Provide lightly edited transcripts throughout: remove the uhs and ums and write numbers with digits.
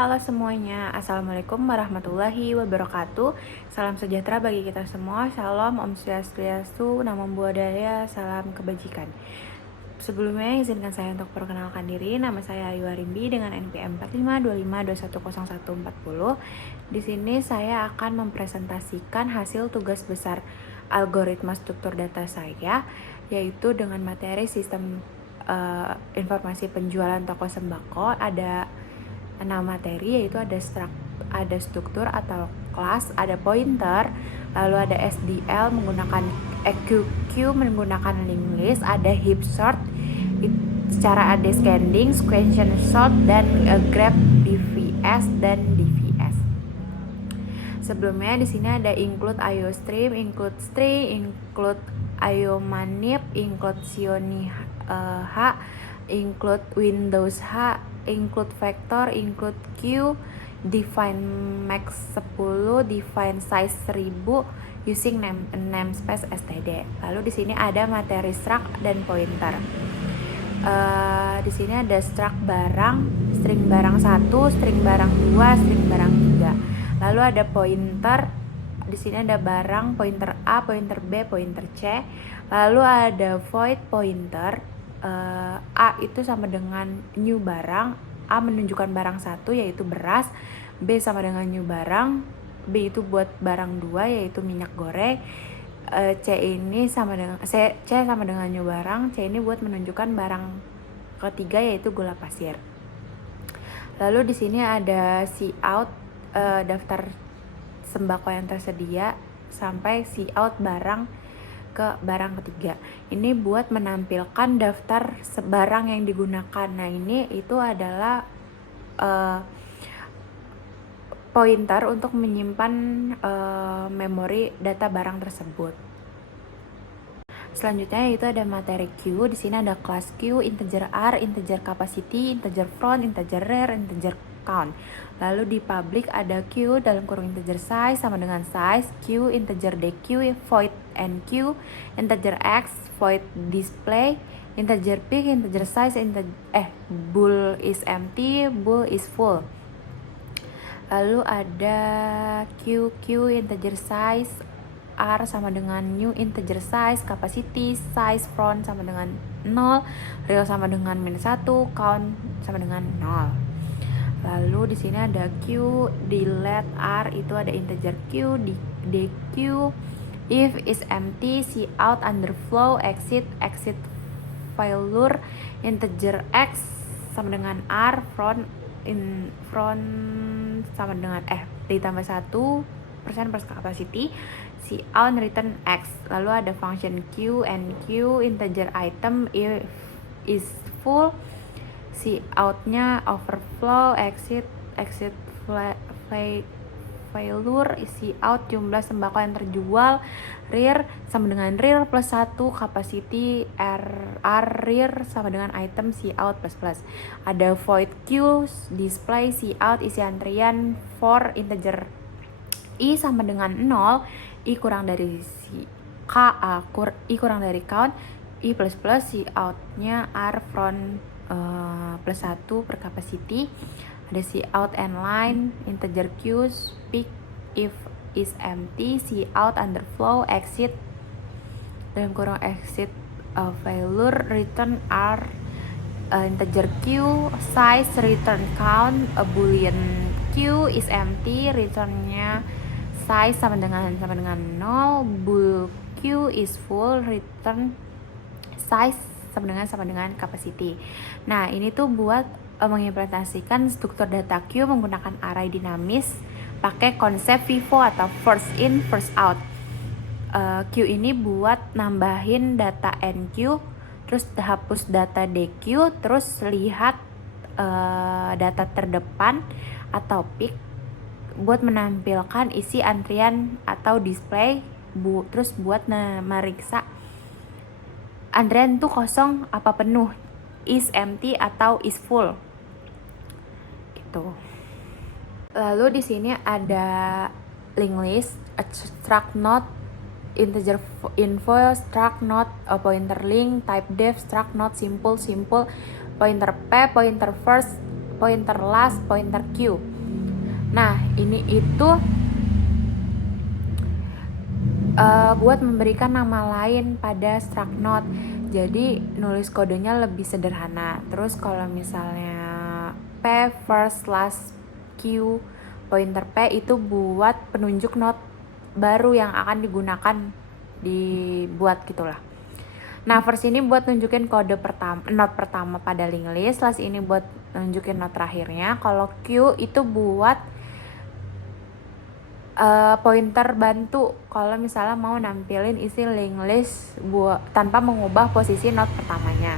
Halo semuanya, Assalamualaikum warahmatullahi wabarakatuh. Salam sejahtera bagi kita semua. Shalom, Om Swastiastu, Namo Buddhaya, salam kebajikan. Sebelumnya izinkan saya untuk perkenalkan diri. Nama saya Ayu Arimbi dengan NPM 4525210140. Di sini saya akan mempresentasikan hasil tugas besar algoritma struktur data saya, yaitu dengan materi sistem informasi penjualan toko sembako. Ada 6 materi, yaitu ada struktur atau kelas, ada pointer, lalu ada SDL menggunakan EQQ menggunakan linked list, ada heap sort secara descending, sequential sort, dan grab DVS dan DVS. Sebelumnya di sini ada include IOStream, include string, include IOmanip, include Xioni H, include Windows H, include vector, include Q, define max 10, define size 1000 using namespace std. Lalu di sini ada materi struct dan pointer. Di sini ada struct barang, string barang 1, string barang 2, string barang 3. Lalu ada pointer. Di sini ada barang, pointer A, pointer B, pointer C. Lalu ada void pointer. A itu sama dengan new barang. A menunjukkan barang 1 yaitu beras. B sama dengan new barang. B itu buat barang 2 yaitu minyak goreng. C sama dengan new barang. C ini buat menunjukkan barang ketiga yaitu gula pasir. Lalu di sini ada cout, daftar sembako yang tersedia, sampai cout barang ke barang ketiga. Ini buat menampilkan daftar barang yang digunakan. Nah, ini itu adalah pointer untuk menyimpan memori data barang tersebut. Selanjutnya itu ada materi Q. Di sini ada kelas Q, integer R, integer capacity, integer front, integer rear, integer count. Lalu di public ada Q dalam kurung integer size sama dengan size, Q integer DQ, void NQ, integer X, void display, integer P, integer size, bool is empty, bool is full. Lalu ada QQ integer size, R sama dengan new integer size, capacity, size front sama dengan 0, real sama dengan -1, count sama dengan 0. Lalu di sini ada Q, delete R itu ada integer Q, DQ, if is empty, cout, underflow, exit failure, integer X sama dengan R, front sama dengan ditambah 1% per capacity, cout return X. Lalu ada function Q and Q, integer item if is full, cout-nya overflow, exit failure, cout jumlah sembako yang terjual, rear sama dengan rear plus 1, capacity R rear sama dengan item cout plus. Ada void Q, display cout isi antrian for integer I sama dengan 0, I kurang dari I kurang dari count, I plus cout-nya R front plus 1 per capacity. Ada cout and line, integer Q, peak if is empty, cout underflow, exit dalam kurung exit failure, return R, integer Q, size, return count, a boolean Q is empty, returnnya size sama dengan 0, bool Q is full, return size sama dengan capacity. Nah, ini tuh buat mengimplementasikan struktur data Q menggunakan array dinamis pakai konsep FIFO atau first in first out. Q ini buat nambahin data NQ, terus hapus data DQ, terus lihat data terdepan atau peak buat menampilkan isi antrian atau display, terus buat meriksa antrian itu kosong apa penuh, is empty atau is full gitu. Lalu di sini ada linked list, struct not, integer info, struct not, pointer link, type def, struct not, simple, pointer p, pointer first, pointer last, pointer Q. Nah, ini itu buat memberikan nama lain pada struct node. Jadi nulis kodenya lebih sederhana. Terus kalau misalnya P first last Q, pointer P itu buat penunjuk node baru yang akan digunakan dibuat gitulah. Nah, first ini buat nunjukin kode node pertama pada linked list, last ini buat nunjukin node terakhirnya. Kalau Q itu buat pointer bantu kalau misalnya mau nampilin isi linked list tanpa mengubah posisi node pertamanya.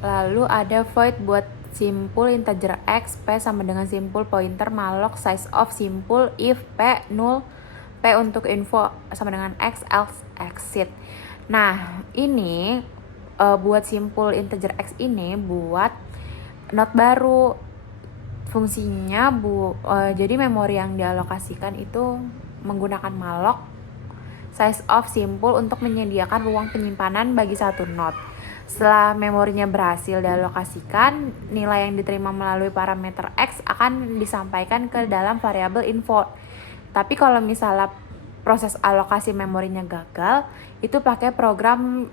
Lalu ada void buat simpul integer x, p sama dengan simpul pointer malloc size of simpul if p null, p untuk info sama dengan x, else exit. Nah, ini buat simpul integer x ini buat node baru. Fungsinya jadi memori yang dialokasikan itu menggunakan malloc size of simpul untuk menyediakan ruang penyimpanan bagi satu node. Setelah memorinya berhasil dialokasikan, nilai yang diterima melalui parameter x akan disampaikan ke dalam variabel info. Tapi kalau misalnya proses alokasi memorinya gagal, itu pakai program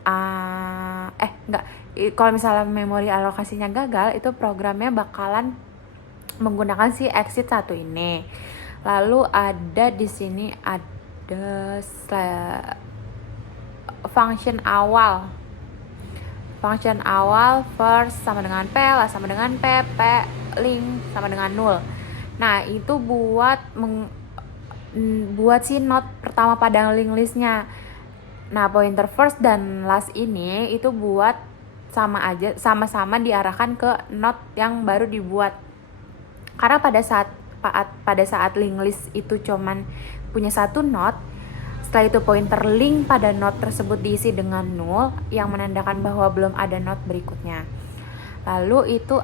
kalau misalnya memori alokasinya gagal, itu programnya bakalan menggunakan si exit satu ini. Lalu ada di sini ada function awal. Function awal first sama dengan p, last sama dengan p link sama dengan null. Nah, itu buat si node pertama pada linked listnya. Nah, pointer first dan last ini itu buat sama-sama diarahkan ke node yang baru dibuat. Karena pada saat linked list itu cuman punya satu node, setelah itu pointer link pada node tersebut diisi dengan null yang menandakan bahwa belum ada node berikutnya. Lalu itu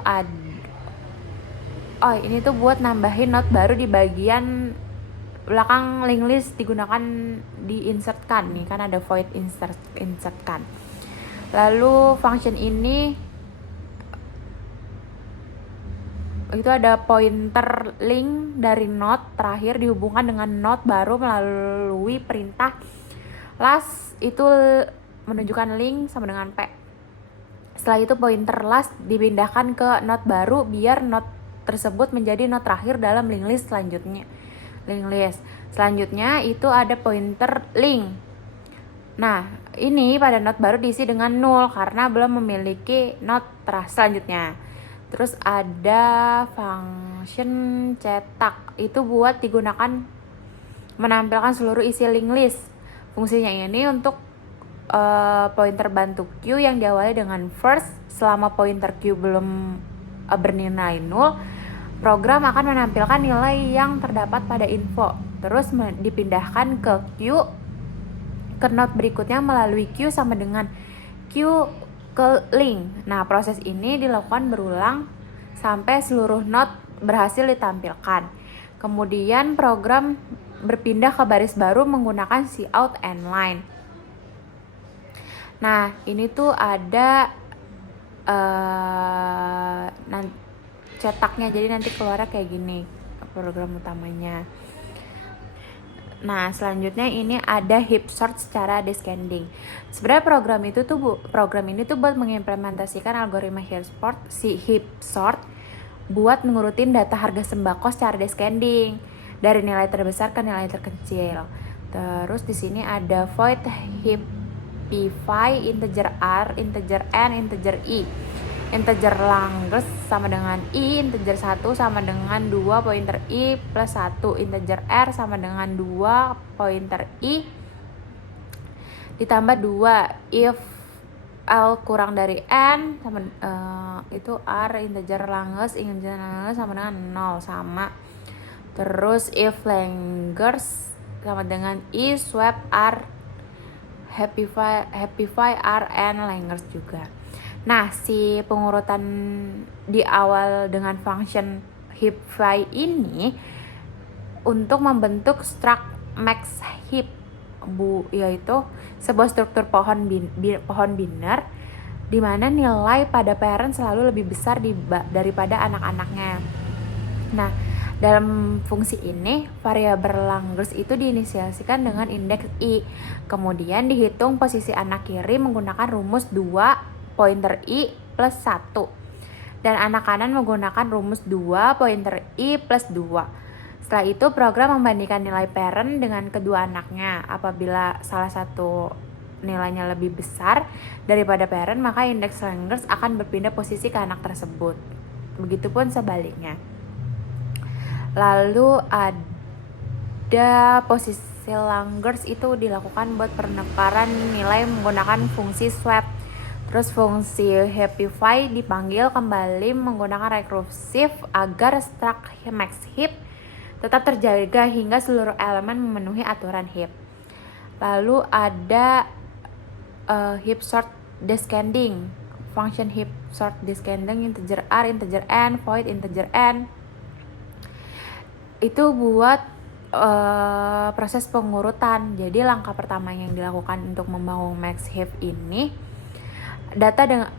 ini tuh buat nambahin node baru di bagian belakang linked list digunakan diinsertkan nih, kan ada void insertkan. Lalu function ini itu ada pointer link dari node terakhir dihubungkan dengan node baru melalui perintah last, itu menunjukkan link sama dengan p. Setelah itu pointer last dipindahkan ke node baru biar node tersebut menjadi node terakhir dalam linked list selanjutnya. Selanjutnya itu ada pointer link. Nah, ini pada node baru diisi dengan null karena belum memiliki node selanjutnya. Terus ada function cetak, itu buat digunakan menampilkan seluruh isi linked list. Fungsinya ini untuk pointer bantu Q yang diawali dengan first. Selama pointer Q belum bernilai null, program akan menampilkan nilai yang terdapat pada info. Terus dipindahkan ke Q ke node berikutnya melalui Q sama dengan Q ke link. Nah, proses ini dilakukan berulang sampai seluruh node berhasil ditampilkan. Kemudian program berpindah ke baris baru menggunakan cout and line. Nah, ini tuh ada cetaknya, jadi nanti keluarnya kayak gini program utamanya. Nah, selanjutnya ini ada heap sort secara descending. Sebenarnya program ini tuh buat mengimplementasikan algoritma heap sort buat mengurutin data harga sembako secara descending dari nilai terbesar ke nilai terkecil. Terus di sini ada void heapify integer r, integer n, integer i. Integer longest sama dengan i, integer 1 sama dengan 2 pointer i plus 1, integer r sama dengan 2 pointer i ditambah 2, if l kurang dari n sama itu r integer longest sama dengan 0 sama. Terus if longest sama dengan i swap r happify r n longest juga. Nah, si pengurutan di awal dengan function heapify ini untuk membentuk struct max heap, yaitu sebuah struktur pohon biner di mana nilai pada parent selalu lebih besar daripada anak-anaknya. Nah, dalam fungsi ini, variabel Langers itu diinisiasikan dengan indeks I. Kemudian dihitung posisi anak kiri menggunakan rumus 2 pointer I plus 1. Dan anak kanan menggunakan rumus 2 pointer I plus 2. Setelah itu, program membandingkan nilai parent dengan kedua anaknya. Apabila salah satu nilainya lebih besar daripada parent, maka indeks Langers akan berpindah posisi ke anak tersebut. Begitupun sebaliknya. Lalu ada posisi Langers itu dilakukan buat penukaran nilai menggunakan fungsi swap. Terus fungsi Happify dipanggil kembali menggunakan rekursif agar struct max heap tetap terjaga hingga seluruh elemen memenuhi aturan heap. Lalu ada heap sort descending, function heap sort descending integer r, integer n, void integer n. Itu buat proses pengurutan. Jadi langkah pertama yang dilakukan untuk membangun max heap ini, data dengan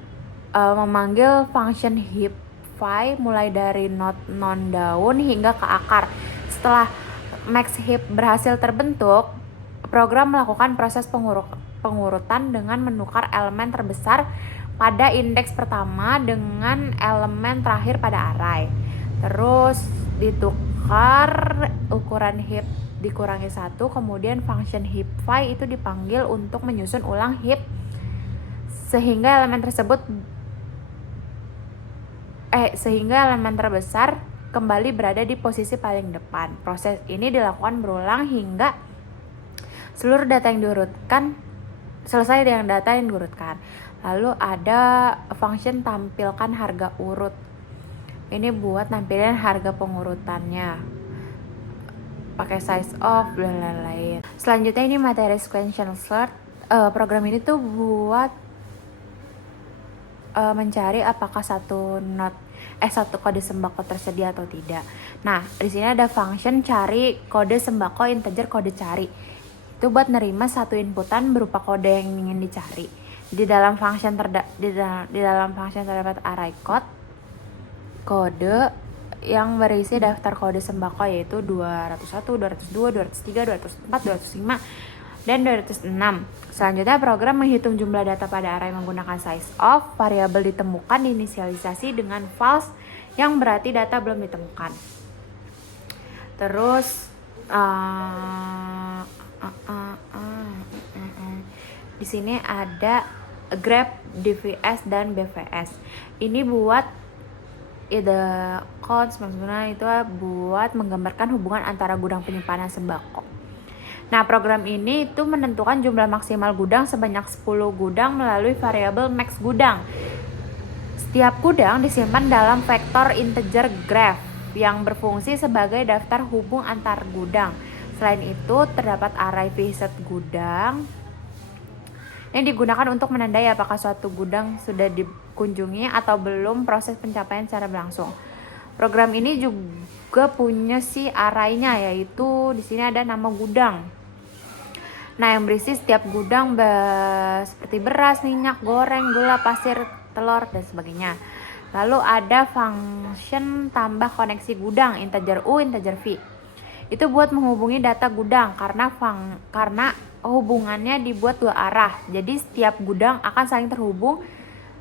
memanggil function heapify mulai dari node non-down hingga ke akar. Setelah max heap berhasil terbentuk, program melakukan proses pengurutan dengan menukar elemen terbesar pada indeks pertama dengan elemen terakhir pada array. Terus ditukar ukuran heap dikurangi 1, kemudian function heapify itu dipanggil untuk menyusun ulang heap sehingga elemen terbesar kembali berada di posisi paling depan. Proses ini dilakukan berulang hingga seluruh data yang diurutkan selesai dengan data yang diurutkan. Lalu ada function tampilkan harga urut. Ini buat nampilin harga pengurutannya pakai size of dan lain-lain. Selanjutnya ini materi sequential sort. Program ini tuh buat mencari apakah satu kode sembako tersedia atau tidak. Nah, di sini ada function cari kode sembako integer kode cari. Itu buat nerima satu inputan berupa kode yang ingin dicari. Di dalam function terdapat array kode yang berisi daftar kode sembako yaitu 201, 202, 203, 204, 205, dan 206. Selanjutnya program menghitung jumlah data pada array menggunakan size of. Variabel ditemukan diinisialisasi dengan false yang berarti data belum ditemukan. Terus di sini ada grab, DVS, dan BVS. Ini buat sebenarnya itu buat menggambarkan hubungan antara gudang penyimpanan sembako. Nah, program ini itu menentukan jumlah maksimal gudang sebanyak 10 gudang melalui variabel max gudang. Setiap gudang disimpan dalam vektor integer graph yang berfungsi sebagai daftar hubung antar gudang. Selain itu, terdapat array visit gudang yang digunakan untuk menandai apakah suatu gudang sudah dikunjungi atau belum proses pencapaian secara berlangsung. Program ini juga punya array-nya, yaitu di sini ada nama gudang. Nah, yang berisi setiap gudang seperti beras, minyak goreng, gula, pasir, telur, dan sebagainya. Lalu ada function tambah koneksi gudang, integer U, integer V. Itu buat menghubungi data gudang karena hubungannya dibuat dua arah. Jadi setiap gudang akan saling terhubung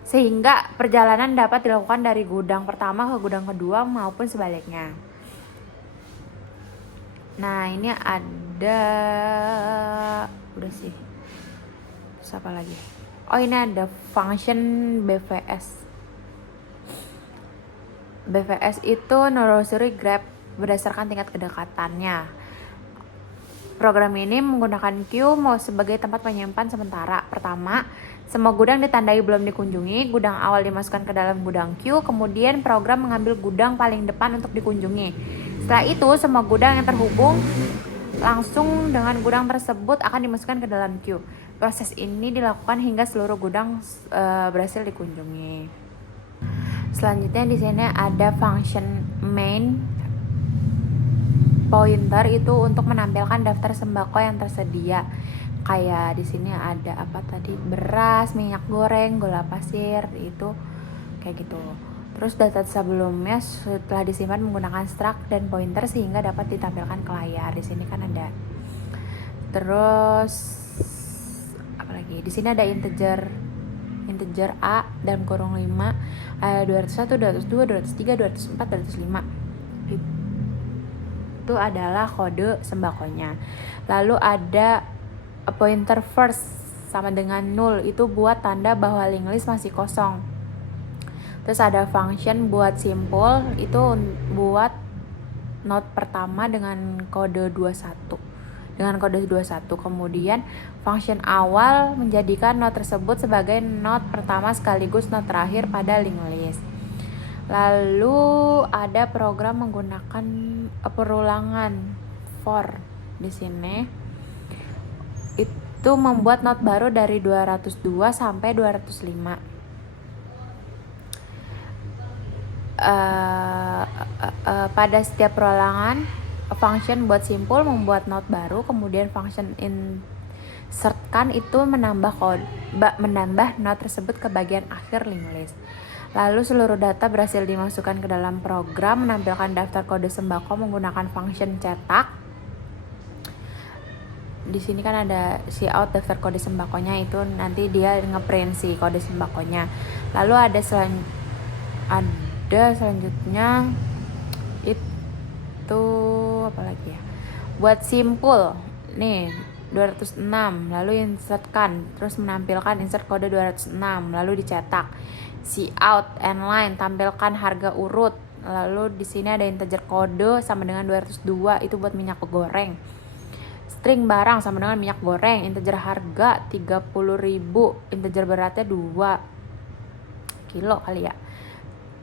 sehingga perjalanan dapat dilakukan dari gudang pertama ke gudang kedua maupun sebaliknya. Nah, ini ada terus apa lagi? Oh, ini ada function BVS. BVS itu neurosuri grab berdasarkan tingkat kedekatannya. Program ini menggunakan queue sebagai tempat penyimpan sementara. Pertama, semua gudang ditandai belum dikunjungi, gudang awal dimasukkan ke dalam gudang queue, kemudian program mengambil gudang paling depan untuk dikunjungi. Setelah itu, semua gudang yang terhubung langsung dengan gudang tersebut akan dimasukkan ke dalam queue. Proses ini dilakukan hingga seluruh gudang berhasil dikunjungi. Selanjutnya di sini ada function main pointer itu untuk menampilkan daftar sembako yang tersedia. kayak di sini ada apa tadi, beras, minyak goreng, gula pasir, itu kayak gitu. Terus data sebelumnya setelah disimpan menggunakan struct dan pointer sehingga dapat ditampilkan ke layar. Di sini kan ada. Terus apalagi? Di sini ada integer A dalam kurung 5, 201, 202, 203, 204, 205. Itu adalah kode sembakonya. Lalu ada pointer first sama dengan 0, itu buat tanda bahwa linked list masih kosong. Terus ada function buat simpul, itu buat node pertama dengan kode 21. Kemudian function awal menjadikan node tersebut sebagai node pertama sekaligus node terakhir pada linked list. Lalu ada program menggunakan perulangan for di sini. Itu membuat node baru dari 202 sampai 205. Pada setiap perulangan, function buat simpul membuat node baru, kemudian function insertkan itu menambah node tersebut ke bagian akhir linked list. Lalu seluruh data berhasil dimasukkan ke dalam program menampilkan daftar kode sembako menggunakan function cetak. Di sini kan ada cout daftar kode sembakonya, itu nanti dia ngeprint si kode sembakonya. Lalu ada selanjutnya itu apalagi ya, buat simpul nih 206, lalu insertkan, terus menampilkan insert kode 206, lalu dicetak. Cout and line tampilkan harga urut, lalu di sini ada integer kode sama dengan 202, itu buat minyak goreng. String barang sama dengan minyak goreng, integer harga 30.000, integer beratnya 2 kilo kali ya,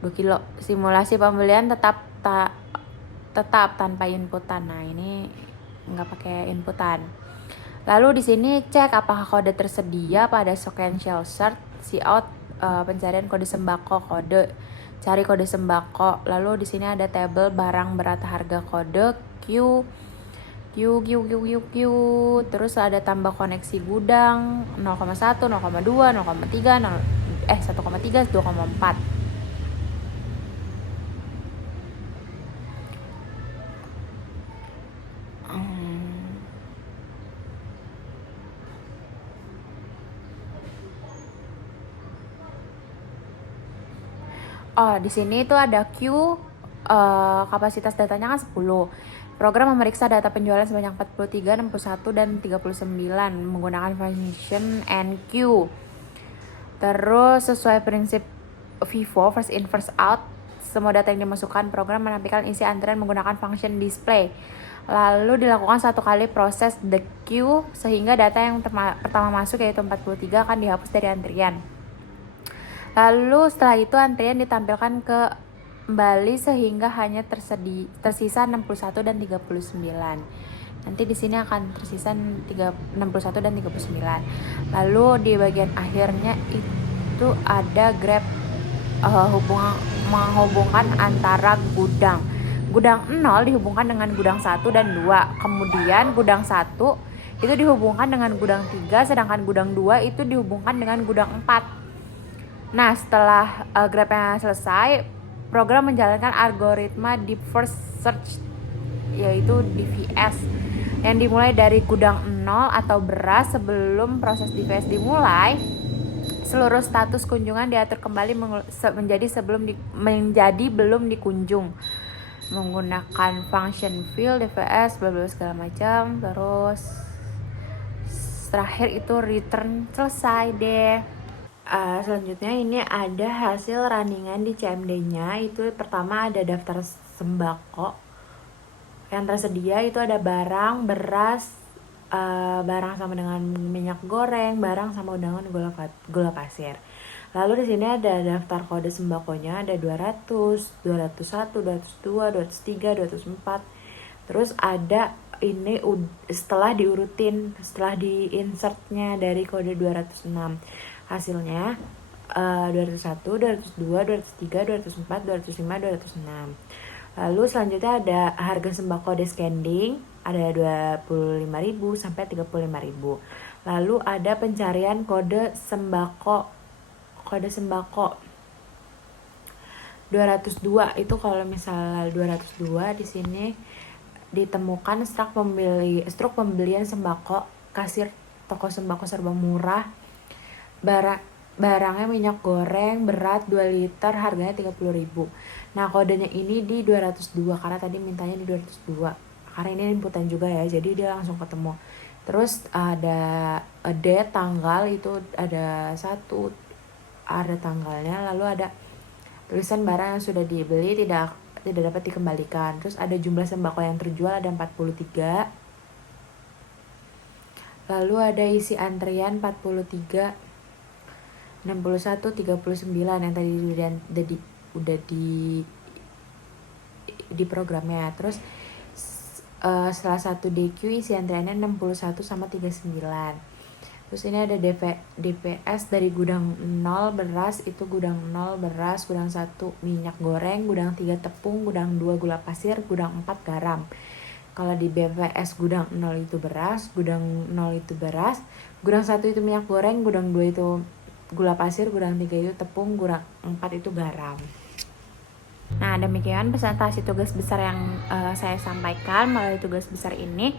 2 kilo. Simulasi pembelian tetap tanpa inputan. Nah, ini nggak pakai inputan. Lalu di sini cek apakah kode tersedia pada sequential search. Cout pencarian kode sembako, cari kode sembako. Lalu di sini ada tabel barang berat harga kode Q. Terus ada tambah koneksi gudang 0,1, 0,2, 0,3, 1,3, 2,4. Di sini itu ada Q, kapasitas datanya kan 10. Program memeriksa data penjualan sebanyak 43, 61, dan 39 menggunakan function NQ. Terus sesuai prinsip FIFO, first in first out, semua data yang dimasukkan program menampilkan isi antrian menggunakan function display. Lalu dilakukan satu kali proses the queue sehingga data yang pertama masuk yaitu 43 akan dihapus dari antrian. Lalu setelah itu antrian ditampilkan kembali sehingga hanya tersisa 61 dan 39. Nanti di sini akan tersisa 61 dan 39. Lalu di bagian akhirnya itu ada grab menghubungkan antara gudang 0 dihubungkan dengan gudang 1 dan 2. Kemudian gudang 1 itu dihubungkan dengan gudang 3, sedangkan gudang 2 itu dihubungkan dengan gudang 4. Nah, setelah grabnya selesai, program menjalankan algoritma deep first search, yaitu DVS, yang dimulai dari gudang 0 atau beras. Sebelum proses DVS dimulai, seluruh status kunjungan diatur kembali menjadi belum dikunjung menggunakan function fill, DVS, bla bla segala macam. Terus terakhir itu return, selesai deh. Selanjutnya ini ada hasil runningan di CMD-nya. Itu pertama ada daftar sembako yang tersedia, itu ada barang, beras, barang sama dengan minyak goreng, barang sama dengan gula pasir. Lalu di sini ada daftar kode sembakonya, ada 200, 201, 202, 203, 204. Terus ada ini setelah diurutin, setelah diinsertnya dari kode 206. Hasilnya 201, 202, 203, 204, 205, 206. Lalu selanjutnya ada harga sembako descending, ada 25.000 sampai 35.000. Lalu ada pencarian kode sembako 202. Itu kalau misalnya 202 di sini ditemukan struk pembelian sembako kasir toko sembako serba murah. Barangnya minyak goreng berat 2 liter harganya 30.000. Nah, kodenya ini di 202 karena tadi mintanya di 202. Karena ini inputan juga ya, jadi dia langsung ketemu. Terus ada date, tanggal, itu ada ada tanggalnya, lalu ada tulisan barang yang sudah dibeli tidak dapat dikembalikan. Terus ada jumlah sembako yang terjual ada 43. Lalu ada isi antrian 43, 61, 39 yang tadi udah di programnya. Terus setelah 1 DQ isi antriannya 61 sama 39. Terus ini ada DPS dari gudang 0 beras, itu gudang 0 beras, gudang 1 minyak goreng, gudang 3 tepung, gudang 2 gula pasir, gudang 4 garam. Kalau di BPS gudang 0 itu beras, gudang 0 itu beras, gudang 1 itu minyak goreng, gudang 2 itu gula pasir, gudang 3 itu tepung, gudang 4 itu garam. Nah, demikian presentasi tugas besar yang saya sampaikan. Melalui tugas besar ini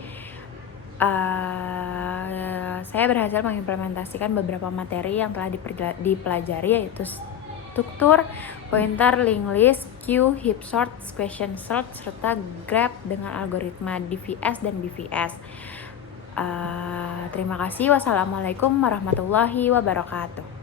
saya berhasil mengimplementasikan beberapa materi yang telah dipelajari, yaitu struktur, pointer, linked list, queue, heap sort, question sort, serta grab dengan algoritma DVS dan BVS. Terima kasih. Wassalamualaikum warahmatullahi wabarakatuh.